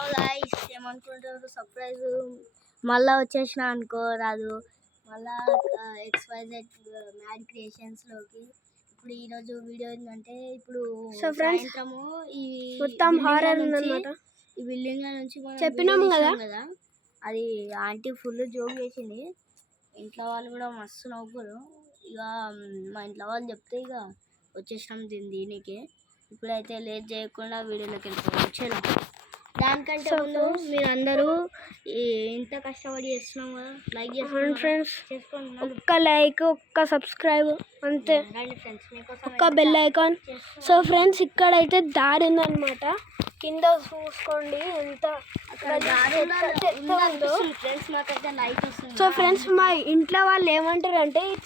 Hello guys, ఏమనుకుంటారు? Surprise మళ్ళా వచ్చేసిన అనుకోరాదు. మళ్ళా XYZ మ్యాడ్ క్రియేషన్స్లోకి ఇప్పుడు ఈరోజు వీడియో ఏంటంటే, ఇప్పుడు సాయంత్రము ఈ మొత్తం హారర్ ఉందన్నమాట. ఈ బిల్డింగ్ నుంచి చెప్పినాము కదా, అది ఆంటీ ఫుల్ జోక్ చేసింది. ఇంట్లో వాళ్ళు కూడా మస్తు నవ్వురు. ఇక మా ఇంట్లో వాళ్ళు చెప్తే ఇక వచ్చేసినాం దీనికి. ఇప్పుడైతే లేట్ చేయకుండా వీడియోలోకి వెళ్ళిపోయాం. చలో, దానికంటే ముందు మీరందరూ ఇంత కష్టపడి చేస్తున్నాం కదా, లైక్ చేసుకోండి ఫ్రెండ్స్. ఒక్క లైక్, ఒక్క సబ్స్క్రైబ్ అంతే. ఒక్క బెల్ ఐకాన్. సో ఫ్రెండ్స్, ఇక్కడైతే దారి ఉందన్నమాట. కింద చూసుకోండి ఎంత ఉందో. సో ఫ్రెండ్స్, మా ఇంట్లో వాళ్ళు ఏమంటారు ఈ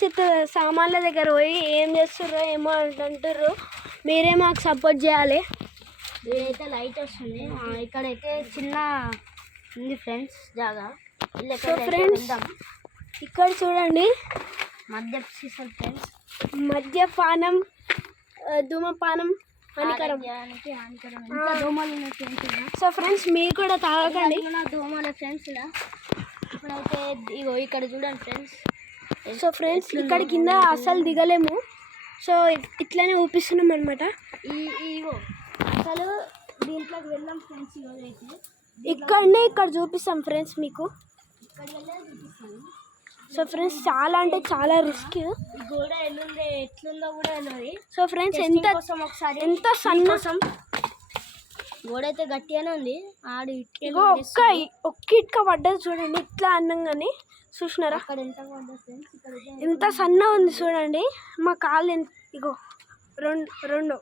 చెత్త సామాన్ల దగ్గర పోయి ఏం చేస్తుర్రో ఏమో అంటారు. మీరే మాకు సపోర్ట్ చేయాలి. ఇదైతే లైట్ వస్తుంది. ఇక్కడైతే చిన్న ఉంది ఫ్రెండ్స్ జాగా. సో ఫ్రెండ్స్, ఇక్కడ చూడండి, మద్యపానం ఫ్రెండ్స్, మద్యపానం, ధూమపానం హానికరం. సో ఫ్రెండ్స్, మీరు కూడా తాగకండి. దోమలే ఫ్రెండ్స్. ఇప్పుడైతే ఇగో ఇక్కడ చూడండి ఫ్రెండ్స్. సో ఫ్రెండ్స్, ఇక్కడ కింద అసలు దిగలేము. సో ఇట్లానే ఊపిస్తున్నాం అనమాట. ఇగో అసలు దీంట్లోకి వెళ్ళాం ఫ్రెండ్స్. ఇవైతే ఇక్కడ చూపిస్తాం ఫ్రెండ్స్ మీకు. సో ఫ్రెండ్స్, చాలా అంటే చాలా రిస్క్. గోడ ఎట్లుందో కూడా తెలియదు. సో ఫ్రెండ్స్, ఎంత సన్న గోడ అయితే గట్టిగానే ఉంది. ఆడు ఇగో ఒక్క ఇటుక పడ్డది చూడండి, ఇట్లా అన్నంగానే. చూసినారా అక్కడ ఎంత పడ్డది ఫ్రెండ్స్? ఎంత సన్న ఉంది చూడండి. మా కాళ్ళు ఇగో రెండు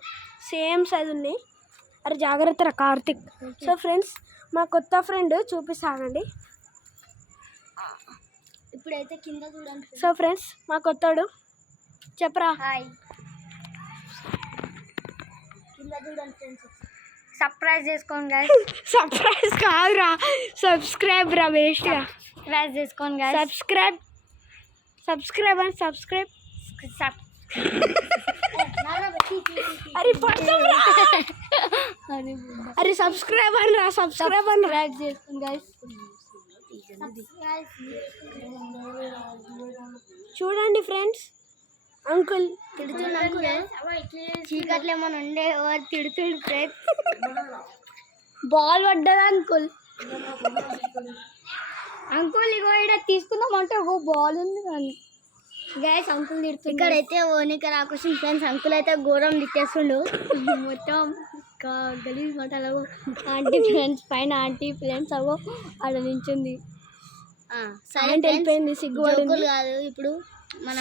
సేమ్ సైజు ఉన్నాయి. అరే జాగ్రత్త కార్తిక్. సో ఫ్రెండ్స్, మా కొత్త ఫ్రెండ్ చూపిస్తానండి. ఇప్పుడైతే కింద చూడండి. సో ఫ్రెండ్స్, మా కొత్తడు చెప్పరా హాయ్. కింద చూడండి ఫ్రెండ్స్. సర్ప్రైజ్ చేసుకోండి గాయ్స్. సర్ప్రైజ్ కాదురా, సబ్స్క్రైబ్ రా. వేస్ట్ గా సబ్స్క్రైబ్ చేసుకోండి గాయ్స్. సబ్స్క్రైబ్ అని సబ్స్క్రైబ్. అరే సబ్స్క్రైబ్ అని రా, సబ్స్క్రైబ్ అని రా చేసుకోండి గాయ్స్. చూడండి ఫ్రెండ్స్, అంకుల్ తిడుతున్నాడు. చీకట్లు ఏమైనా ఉండే తిడుతుడు ఫ్రెండ్స్. బాల్ పడ్డది అంకుల్. ఇగో ఇక్కడ తీసుకుందామంటే ఒక బాల్ ఉంది కానీ గైస్ అంకుల్ తిడుతుంది. ఇక్కడైతే ఓనిక రాకొచ్చింది ఫ్రెండ్స్. అంకుల్ అయితే ఘోరం తిట్టేస్తుండు. మొత్తం గలీజ్ మాటలు. ఆంటీ ఫ్రెండ్స్ పైన, ఆంటీ ఫ్రెండ్స్ అవో ఆడ నించుంది. సైలెంట్ వెళ్ళిపోయింది. సిగ్గుపడుతుంది కాదు, ఇప్పుడు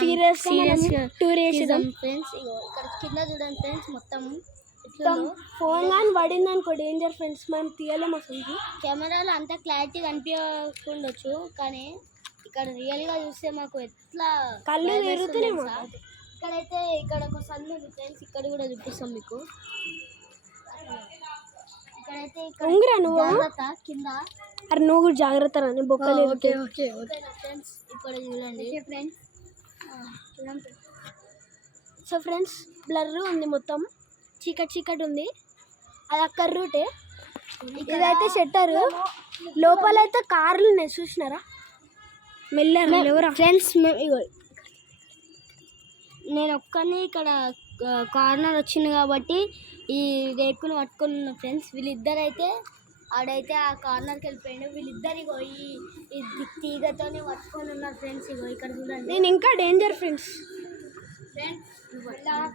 సీరియస్ టూరేసిజం ఫ్రెండ్స్. ఇక్కడ కింద చూడండి ఫ్రెండ్స్, మొత్తం ఫోన్ కానీ పడింది అనుకో డేంజర్ ఫ్రెండ్స్. మనం తీయలేము అసలు. కెమెరాలో అంతా క్లారిటీ కనిపించకుండొచ్చు, కానీ ఇక్కడ రియల్గా చూస్తే మాకు ఎట్లా కళ్ళు తిరుగుతున్నాయి. ఇక్కడైతే ఇక్కడ ఒక సన్ ఉంది ఫ్రెండ్స్, ఇక్కడ కూడా చూపిస్తాం మీకు. ఇక్కడైతే జాగ్రత్త కింద. అరే నువ్వు కూడా జాగ్రత్త రాని బొక్కలు. ఓకే ఫ్రెండ్స్, ఇక్కడ చూడండి ఫ్రెండ్స్. సో ఫ్రెండ్స్, బ్లర్ ఉంది, మొత్తం చీకటి ఉంది. అది అక్కడ రూటే. ఇదైతే షట్టర్. లోపలైతే కార్లు ఉన్నాయి చూసినారా. మెల్లరా ఫ్రెండ్స్. నేను ఒక్కనే ఇక్కడ కార్నర్ వచ్చింది కాబట్టి ఈ రేకును పట్టుకొని ఉన్న ఫ్రెండ్స్. వీళ్ళిద్దరైతే ఆడైతే ఆ కార్నర్కి వెళ్ళిపోయాడు. వీళ్ళిద్దరు ఇగో ఈ తీగతోనే పట్టుకొని ఉన్నారు ఫ్రెండ్స్. ఇగో ఇక్కడ చూడండి. నేను ఇంకా డేంజర్ ఫ్రెండ్స్.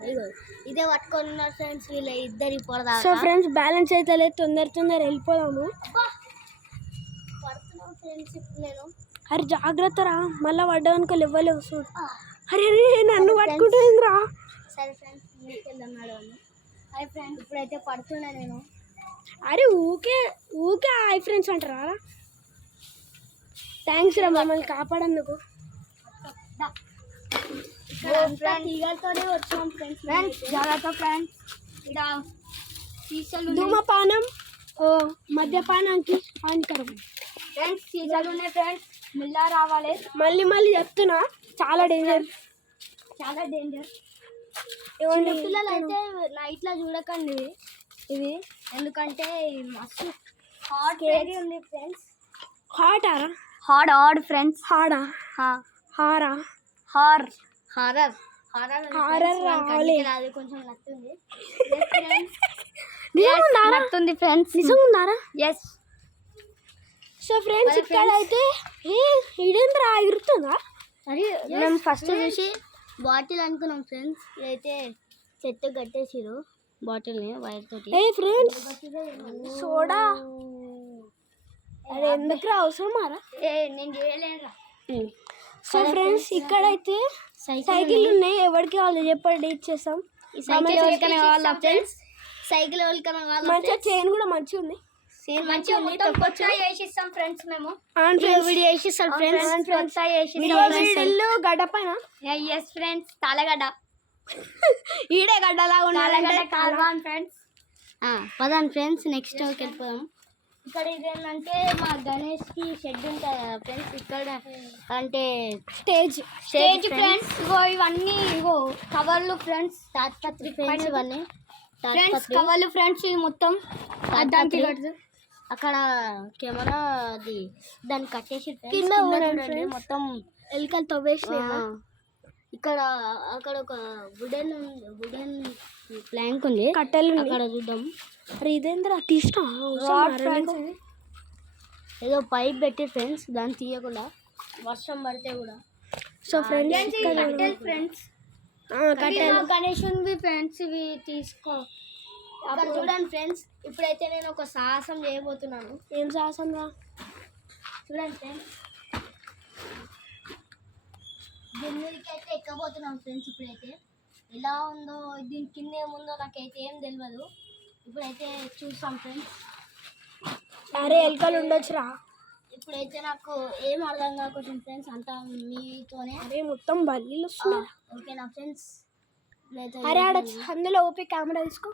ఇగో ఇదే పట్టుకొని ఉన్నారు ఫ్రెండ్స్ వీళ్ళ ఇద్దరు ఇప్పుడు. సో ఫ్రెండ్స్, బ్యాలెన్స్ అయితే లేదు. తొందర వెళ్ళిపోదాము. పడుతున్నాం ఫ్రెండ్స్ ఇప్పుడు నేను. అరే జాగ్రత్త రా, మళ్ళీ పడ్డావనుకో ఇవ్వలేవు చూడు. అరే నన్ను పట్టుకుంటుందిరా. సరే ఫ్రెండ్స్, వెళ్తున్నాడు. హాయ్ ఫ్రెండ్స్, ఇప్పుడైతే పడుతున్నా నేను. అరే ఊకే హాయ్ ఫ్రెండ్స్ అంటారా. థ్యాంక్స్ రా మమ్మల్ని కాపాడేందుకు. తీగలతోనే వచ్చాం ఫ్రెండ్స్. జాగ్రత్త ఫ్రెండ్స్. ఇక్కడ ధూమపానం మద్యపానానికి హానికరం ఫ్రెండ్స్. సీసాలు ఉన్నాయి ఫ్రెండ్స్, మెల్లగా రావాలి. మళ్ళీ చెప్తున్నా, చాలా డేంజర్. పిల్లలు అయితే నైట్లో చూడకండి ఇవి, ఎందుకంటే మస్తు స్కేరీ ఉంది ఫ్రెండ్స్. హాటారా హార్డ్ ఫ్రెండ్స్. హాడా హారా హారర్ హారర్ హారర్ రావాలి అది కొంచెం నచ్చింది. నచ్చుంది ఫ్రెండ్స్. నిజంగా ఉన్నారా? ఎస్. సో ఫ్రెండ్స్ ఇక్కడ అయితే ఇదేంద్రా ఎగురుతుందా? అది మేము ఫస్ట్ చూసి బాటిల్ అనుకున్నాం ఫ్రెండ్స్. ఇదైతే చెట్టు కట్టేసిరు బాటిల్ని వైర్ తోటి. ఫ్రెండ్స్ సోడా అది ఎందుకు అవసరమారా? నేను చేయలేను. సో ఫ్రెండ్స్ ఇక్కడైతే సైకిల్ ఉన్నాయి. ఎవరికి వాళ్ళు చెప్పండి ఇచ్చేస్తాం. సైకిల్ ఎవరికైనా కావాలా ఫ్రెండ్స్? సైకిల్ ఎవరికైనా కావాలా? మంచిగా చైన్ కూడా మంచిగా ఉంది. మంచిగా ఉంది. చేసిస్తాం ఫ్రెండ్స్. మేము వీడియో వేసిస్తాం ఫ్రెండ్స్. ఇల్లు గడ్డ పైన. Yes friends. తాళగడ్డ ఈడే గడ్డలా ఉండాలంటే ఫ్రెండ్స్. పదాం ఫ్రెండ్స్. నెక్స్ట్ వెళ్ళిపోదాం. ఇక్కడ ఇదేంటంటే మా గణేష్ కి షెడ్ ఉంటుంది కదా ఫ్రెండ్స్. ఇక్కడ అంటే స్టేజ్ ఫ్రెండ్స్. ఇగో ఇవన్నీ ఇగో కవర్లు ఫ్రెండ్స్. తాత్పత్రి ఫ్రెండ్స్. ఇవన్నీ ఫ్రెండ్స్ కవర్లు ఫ్రెండ్స్. ఇది మొత్తం అక్కడ కెమెరా అది దాన్ని కట్టేసి మొత్తం ఎలుకలు తవ్వేసి. ఇక్కడ అక్కడ ఒక వుడెన్ ప్లాంక్ ఉంది. కట్టెలు అక్కడ చూద్దాం. ఇదేంద్ర తీసిన ఏదో పైప్ పెట్టి ఫ్రెండ్స్ దాన్ని తీయకుండా వర్షం పడితే కూడా. సో ఫ్రెండ్స్ ఫ్రెండ్స్ గణేష్ ఉంది ఫ్రెండ్స్. ఇవి తీసుకో. అక్కడ చూడండి ఫ్రెండ్స్. ఇప్పుడైతే నేను ఒక సాహసం చేయబోతున్నాను. ఏం సాహసం రా? చూడండి ఫ్రెండ్స్. దీని మీదకి అయితే ఎక్కబోతున్నాం ఫ్రెండ్స్. ఇప్పుడైతే ఎలా ఉందో దీని కింద ఏముందో నాకైతే ఏం తెలియదు. ఇప్పుడైతే చూస్తాం ఫ్రెండ్స్. అరే ఎలుకలు ఉండొచ్చురా. ఇప్పుడైతే నాకు ఏం అర్థం కాకుండా ఫ్రెండ్స్. అంతా మీతోనే. అరే మొత్తం బల్లీలు వస్తున్నాయి. ఓకేనా ఫ్రెండ్స్? అరే ఆడ అందులో ఓపి కెమెరా తీసుకో.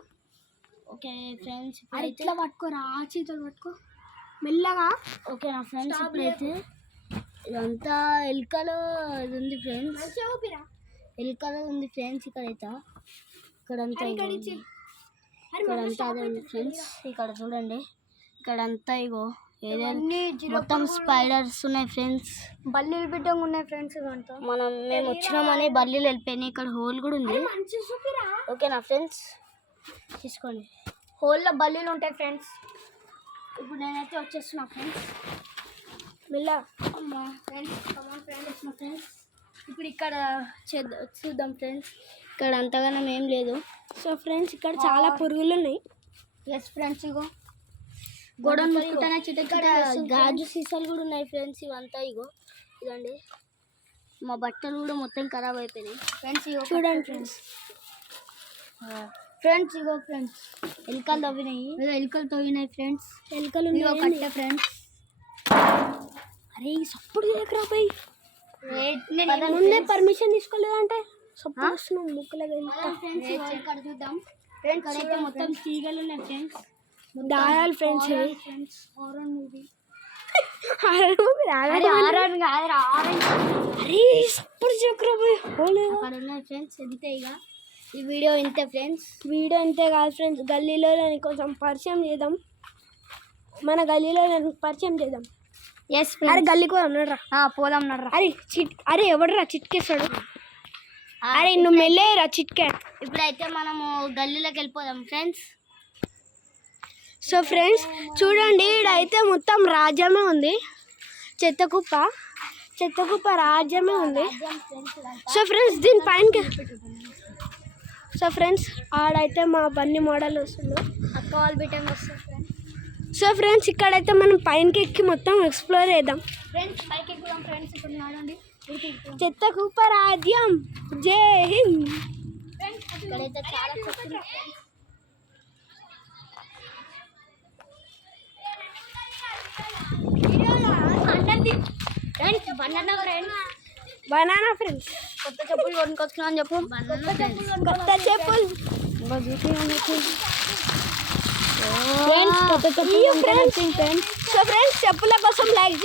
Okay friends. అరే ఇట్లా పట్టుకోరా. ఆ చేతులు పట్టుకో మెల్లగా. ఓకేనా ఫ్రెండ్స్? ఇప్పుడైతే ఇదంతా ఎలుకలు ఇది ఉంది ఫ్రెండ్స్. ఎలుకలు ఉంది ఫ్రెండ్స్. ఇక్కడైతే ఇక్కడంతా అదే ఉంది ఫ్రెండ్స్. ఇక్కడ చూడండి. ఇక్కడంతా ఇగో ఏదైనా మొత్తం స్పైడర్స్ ఉన్నాయి ఫ్రెండ్స్. బల్లీలు బిడ్డంగా ఉన్నాయి ఫ్రెండ్స్. ఇదంతా మేము వచ్చినామని బల్లీలు వెళ్ళిపోయినాయి. ఇక్కడ హోల్ కూడా ఉంది. ఓకేనా ఫ్రెండ్స్? తీసుకోండి. హోల్లో బల్లీలు ఉంటాయి ఫ్రెండ్స్. ఇప్పుడు నేనైతే వచ్చేస్తున్నా ఫ్రెండ్స్. మెల్ల ఫ్రెండ్స్. ఇప్పుడు ఇక్కడ చూద్దాం ఫ్రెండ్స్. ఇక్కడ అంతగానం ఏం లేదు. సో ఫ్రెండ్స్ ఇక్కడ చాలా పురుగులు ఉన్నాయి. Yes friends. ఇగో గొడవ ముట్టుకుంటానే ఇక్కడ గాజు సీసాలు కూడా ఉన్నాయి ఫ్రెండ్స్. ఇవంతా ఇగో ఇదండి. మా బట్టలు కూడా మొత్తం ఖరాబ్ అయిపోయినాయి ఫ్రెండ్స్. ఇగో చూడండి ఫ్రెండ్స్. ఫ్రెండ్స్ ఇగో ఫ్రెండ్స్ ఎలుకలు తవ్వినాయి ఫ్రెండ్స్. ఎలుకలు కట్టే ఫ్రెండ్స్. అరే సప్పుడు చేయకరా పోయి. ముందే పర్మిషన్ తీసుకోలేదంటే సప్పుడు వస్తున్నాం ముక్కలుగా. ఇక్కడ చూద్దాం ఫ్రెండ్స్. ఇక్కడైతే మొత్తం తీగలు ఉన్నాయి ఫ్రెండ్స్. దాయాలి ఫ్రెండ్స్. అరే సప్పుడు చేయకరా పోయి. అక్కడ ఉన్నాయి ఫ్రెండ్స్. ఇంతే ఇక ఈ వీడియో ఇంతే ఫ్రెండ్స్. వీడియో ఇంతే కాదు ఫ్రెండ్స్. గల్లీలో కొంచెం పరిచయం చేద్దాం. మన గల్లీలో పరిచయం చేద్దాం. ఎస్. అరే గల్లీకి ఉన్నాడు రా. పోదాం నర్రా. అరే ఎవడరా చిట్కేస్తాడు? అరే నువ్వు మెల్లేరా చిట్కే. ఇప్పుడైతే మనము గల్లీలోకి వెళ్ళిపోదాం ఫ్రెండ్స్. సో ఫ్రెండ్స్ చూడండి. ఇక్కడైతే మొత్తం రాజ్యమే ఉంది. చెత్త కుప్ప రాజ్యమే ఉంది. సో ఫ్రెండ్స్ దీనిపైన సో ఫ్రెండ్స్ ఆడైతే మా బన్నీ మోడల్ వస్తుంది. అక్క వాళ్ళు బిట్టంగా వస్తుంది ఫ్రెండ్స్. సో ఫ్రెండ్స్ ఇక్కడైతే మనం పైనకి ఎక్కి మొత్తం ఎక్స్ప్లోర్ చేద్దాం ఫ్రెండ్స్. పైకి ఎక్కుదాం ఫ్రెండ్స్. ఇప్పుడు నాడండి. చెత్త కుప్ప రాజ్యం జై హింద్. ఇక్కడైతే చాలా చెట్లు బనానా ఫ్రెండ్స్. కొత్త చెప్పులు కొనుక్కొచ్చుకున్నా అని చెప్పు. కొత్త చెప్పులు సో ఫ్రెండ్స్ చెప్పుల కోసం లైక్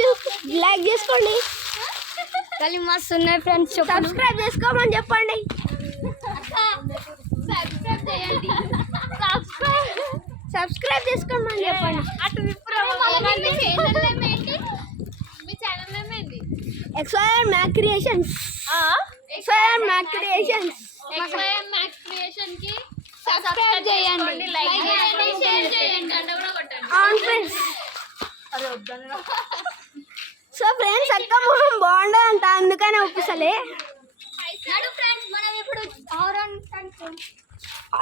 చేసుకోండి. కానీ మస్తు ఉన్నాయి ఫ్రెండ్స్. సబ్స్క్రైబ్ చేసుకోమని చెప్పండి. సబ్స్క్రైబ్ చేయండి. సబ్స్క్రైబ్ చేసుకోమని చెప్పండి. ఎక్స్వైర్ మ్యాక్ క్రియేషన్స్ ఎక్స్వైర్ మ్యాక్ క్రియేషన్స్ మ్యాక్స్ క్రియేషన్ కి సబ్స్క్రైబ్ చేయండి లైక్ చేయండి షేర్ చేయండి గంట కూడా కొట్టండి అవును ఫ్రెండ్స్ సో ఫ్రెండ్స్ అక్క మొహం బాగుండదు అంట అందుకనే ఒప్పిసలే నడు ఫ్రెండ్స్ మనం ఇప్పుడు హారర్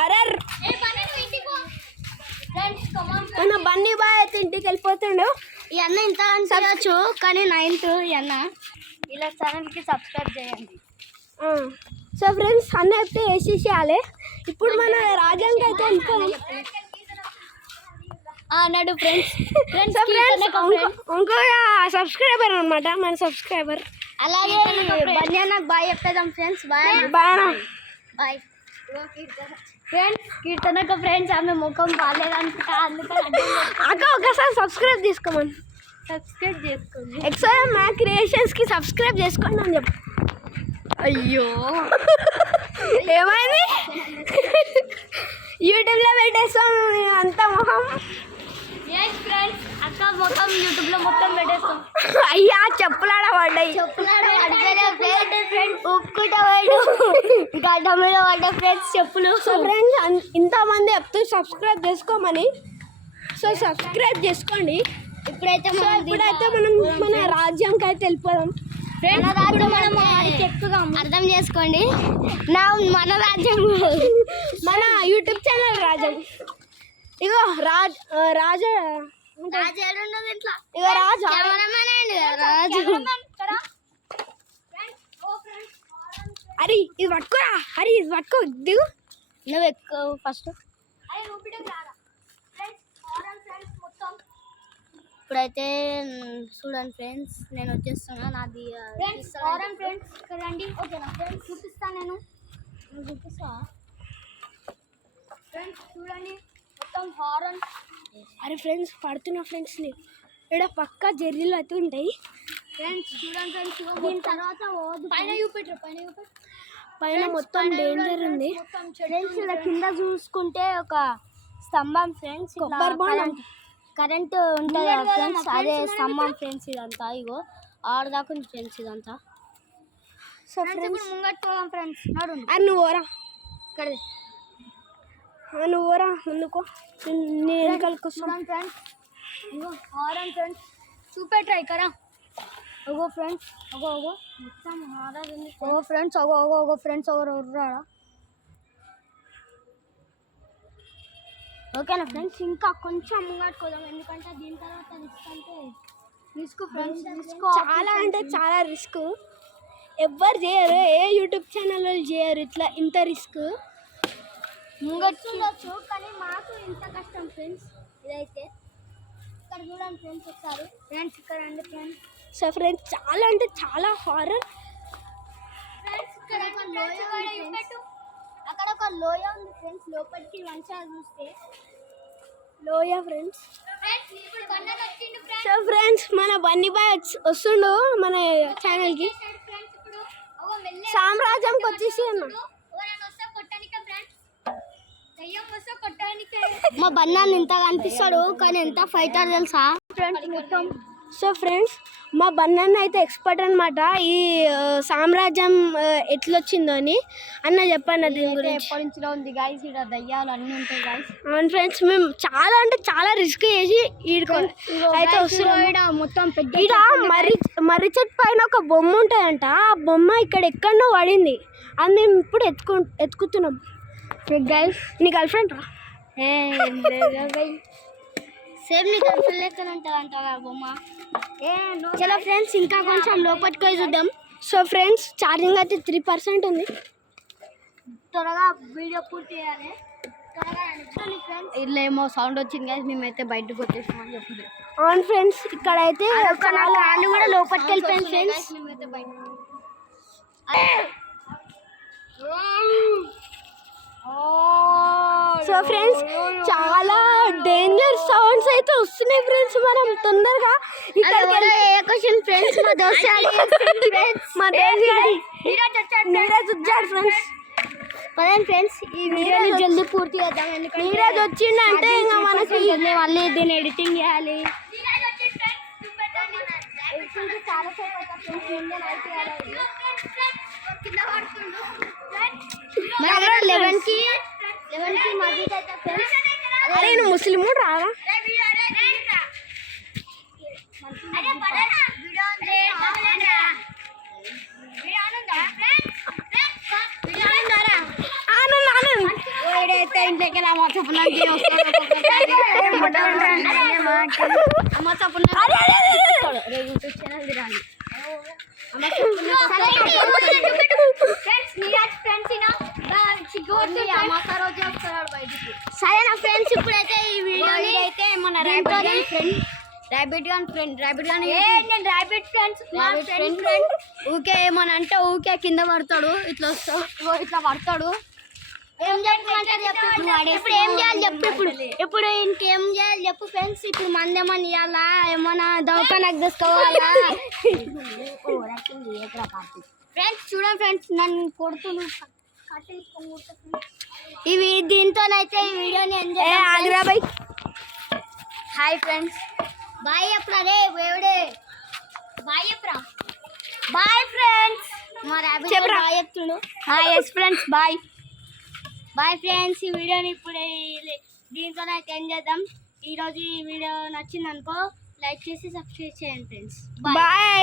అరర్ ఏ పని నువ్వు ఇంటికి పో ఫ్రెండ్స్ కమ్ ఆన్ మన బన్నీ బాయ్ అయితే ఇంటికి వెళ్ళిపోతుండు ఈ అన్న ఇంత అనుకోవచ్చు కానీ 9th ఈ అన్న ఇలా ఛానల్కి సబ్స్క్రైబ్ చేయండి. సో ఫ్రెండ్స్ అన్న అయితే వేసేసేయాలి ఇప్పుడు మన రాజ్యానికి అయితే వెళ్ళిపోయాం నడు ఫ్రెండ్స్ సో ఫ్రెండ్స్ ఇంకో సబ్స్క్రైబర్ అనమాట మన సబ్స్క్రైబర్ అలాగే బన్నీ అన్నకు బాయ్ చెప్పేద్దాం ఫ్రెండ్స్. బాయ్ బాగా బాయ్ ఫ్రెండ్స్ కీర్తనక ఫ్రెండ్స్ ఆమె ముఖం బాగాలేదనుకుంటా అందుకని అక్క ఒకసారి సబ్స్క్రైబ్ చేసుకోమని సబ్స్క్రైబ్ చేసుకోండి. ఎక్స్వైర్ మ్యాక్ క్రియేషన్స్కి సబ్స్క్రైబ్ చేసుకోండి అని చెప్పు. అయ్యో ఏమైంది యూట్యూబ్లో పెట్టేస్తాం అంతా మొహం. ఎస్ ఫ్రెండ్స్ అక్క ముఖం యూట్యూబ్ లో మొత్తం పెట్టేస్తాం. అయ్యా చెప్పులాడ పడ్డాయి ఉప్పుకుంటా గడ్డ మీద పడ్డ ఫ్రెండ్స్ చెప్పులు. సో ఫ్రెండ్స్ ఇంతమంది చెప్తూ సబ్స్క్రైబ్ చేసుకోమని. సో సబ్స్క్రైబ్ చేసుకోండి. ఇప్పుడైతే ఇప్పుడైతే మనం మన రాజ్యంకి అయితే వెళ్ళిపోదాం. మన రాజ్యం మనం ఎక్కుదాం అర్థం చేసుకోండి. మన రాజ్యం మన యూట్యూబ్ ఛానల్ రాజ్యం. ఇగో రాజు రాజు ఇగో రాజు అరే ఇది పట్టుకోరా. అరే ఇది పట్టుకో దిగు. నువ్వు ఎక్కువ ఫస్ట్. ఇప్పుడైతే చూడండి ఫ్రెండ్స్ నేను వచ్చేస్తున్నా. నాది ఫ్రెండ్స్ రండి ఓకేనా ఫ్రెండ్స్ చూపిస్తాను నేను చూపిస్తా ఫ్రెండ్స్ చూడండి మొత్తం హారన్. అరే ఫ్రెండ్స్ పడుతున్నా ఫ్రెండ్స్ని ఇక్కడ పక్క జర్రీలు అయితే ఉంటాయి ఫ్రెండ్స్ చూడండి ఫ్రెండ్స్ దీని తర్వాత పైన చూపెట్టు పైన మొత్తం డేంజర్ ఉంది. మొత్తం ఫ్రెండ్స్ ఇలా కింద చూసుకుంటే ఒక స్తంభం ఫ్రెండ్స్ కొబ్బరి బోండం కరెంట్ ఉంటుంది కదా ఫ్రెండ్స్ అదే స్తంభం ఫ్రెండ్స్. ఇదంతా ఇగో ఆడదాకా ఉంది ఫ్రెండ్స్ ఇదంతా. సో ఫ్రెండ్స్ ముంగట్టుకోదాం ఫ్రెండ్స్ నడు అది నువ్వు ఓరా ఇక్కడ నువ్వు ఓరా ముందుకో నేను వెనకాలకు చూడండి ఫ్రెండ్స్ ఇగో హారన్ ఫ్రెండ్స్ చూపెట్రా ఇక్కడ అగో ఫ్రెండ్స్ అగో మొత్తం హారర్ ఉంది. అగో ఫ్రెండ్స్ అగో ఫ్రెండ్స్ రాడా ఓకేనా ఫ్రెండ్స్. ఇంకా కొంచెం ముంగట్టుకోదాం ఎందుకంటే దీని తర్వాత రిస్క్ అంటే రిస్క్ ఫ్రెండ్స్. రిస్క్ చాలా అంటే చాలా రిస్క్. ఎవ్వరు చేయరు, ఏ యూట్యూబ్ ఛానల్ వాళ్ళు చేయరు ఇట్లా ఇంత రిస్క్. ముంగట్టుకోవచ్చు కానీ మాకు ఇంత కష్టం ఫ్రెండ్స్ ఇదైతే. ఇక్కడ చూడండి ఫ్రెండ్స్ ఒకసారి ఫ్రెండ్స్ ఇక్కడ రండి ఫ్రెండ్స్. సో ఫ్రెండ్స్ చాలా అంటే చాలా హారర్. ఫ్రెండ్స్ ఇక్కడ ఒక లోయ ఉంది ఫ్రెండ్స్. అక్కడ ఒక లోయ ఉంది ఫ్రెండ్స్. లోపలికి మంచిగా చూస్తే లోయ ఫ్రెండ్స్. ఇప్పుడు బండలు వచ్చిండు ఫ్రెండ్స్. సో ఫ్రెండ్స్ మన బన్నీ బాయ్ వస్తుండు మన ఛానల్కి. ఫ్రెండ్స్ ఇప్పుడు అగో మెల్లె సామ్రాజ్యంకి వచ్చేసి అన్న ఎవరైనా వస్తే కొట్టడానికి ఫ్రెండ్స్ దయ్యం వస్తే కొట్టడానికి మా బన్నాన్ని ఇంత కనిపిస్తాడు కానీ ఎంత ఫైటర్ తెలుసా ఫ్రెండ్స్ మొత్తం. సో ఫ్రెండ్స్ మా బన్నాన్న అయితే ఎక్స్పర్ట్ అనమాట ఈ సామ్రాజ్యం ఎట్లొచ్చిందో అని. అన్న చెప్పండి దీని గురించి. ఎప్పటి నుంచిలో ఉంది గాయస్. ఇక్కడ దయ్యాలు అన్నీ ఉంటాయి గాయస్. అవును ఫ్రెండ్స్ మేము చాలా అంటే చాలా రిస్క్ చేసి అయితే వస్తున్నాం. మొత్తం పెద్ద ఇక్కడ మర్రి చెట్టు పైన ఒక బొమ్మ ఉంటుందంట. ఆ బొమ్మ ఇక్కడ ఎక్కడో పడింది. అది మేము ఇప్పుడు ఎత్తుకుతున్నాం. గైస్ నీ గర్ల్ ఫ్రెండ్ రా. సేమ్ నీ గర్ల్ లెక్కన ఉంటుంది అంటారా బొమ్మ. చలో ఫ్రెండ్స్ ఇంకా కొంచెం లోపలికి పోయి చూద్దాం. సో ఫ్రెండ్స్ ఛార్జింగ్ అయితే 3% ఉంది. త్వరగా వీడియో పూర్తి చేయాలి. ఇట్లా ఏమో సౌండ్ వచ్చింది గాయస్. మేమైతే బయటకు వచ్చేసామని చెప్తుంది. అవును ఫ్రెండ్స్ ఇక్కడైతే వాళ్ళు కూడా లోపలికి వెళ్ళిపోయింది ఫ్రెండ్స్. మేమైతే బయట సో ఫ్రెండ్స్ చాలా డేంజర్ సౌండ్స్ అయితే వస్తున్నాయి ఫ్రెండ్స్. మనం తొందరగా ఇక్కడికి ఫ్రెండ్స్ మా నీరజ్ వచ్చాడు ఫ్రెండ్స్. పదండి ఫ్రెండ్స్ ఈ వీడియోని జల్దీ పూర్తి చేద్దాం. నీరజ్ వచ్చిండంటే ఇంకా మనకి మళ్ళీ దీన్ని ఎడిటింగ్ చేయాలి. నుంచి చాలా సేపు అవుతా ఫ్రెండ్స్ ముందే నైట్ మరి 11కి మసీద్ అయితే ఫ్రెండ్స్. అరే నువ్వు ముస్లిము రావా ఆనంద్ ఆనంద్ ఏడైతే ఇంట్లోకి వెళ్ళి అమ్మ చప్పున యూట్యూబ్ ఛానల్ తిరాలి సరేనా ఫ్రెండ్స్, ఇప్పుడైతే ఈ వీడియోని అయితే మన ర్యాబిట్ గాన్ ఫ్రెండ్ నేను ర్యాబిట్ ఫ్రెండ్స్ ఫ్రెండ్ ఊకే ఏమని అంటే ఊకే కింద పడతాడు, ఇట్లా వస్తాడు, ఇట్లా పడతాడు. ఏం చేయమంటారు చెప్పు, ఇప్పుడు ఏం చేయాలి చెప్పు, ఇప్పుడు ఇంకేం చేయాలి చెప్పు ఫ్రెండ్స్. ఇప్పుడు మందేమని ఇవ్వాలా, ఏమన్నా దవాఖానకు తీసుకోవాలా? ఫ్రెండ్స్ చూడండి ఫ్రెండ్స్, నన్ను కొడుతున్నా ఇవి దీంతోనైతే ఈ వీడియోని ఎంజాయ్. ఆగ్రాబాయ్ హాయ్ ఫ్రెండ్స్, బాయ్ చెప్పరా రే వేవుడే, బాయ్ చెప్పరా. బాయ్ ఫ్రెండ్స్, మా ర్యాబిట్ బాయ్ చెప్తుండు. హాయ్ ఎస్ ఫ్రెండ్స్, బాయ్ బాయ్ ఫ్రెండ్స్. ఈ వీడియోని ఇప్పుడే దీంతోనైతే ఎంజాయ్ చేద్దాం. ఈరోజు ఈ వీడియో నచ్చింది అనుకో లైక్ చేసి సబ్స్క్రైబ్ చేయండి ఫ్రెండ్స్. బాయ్.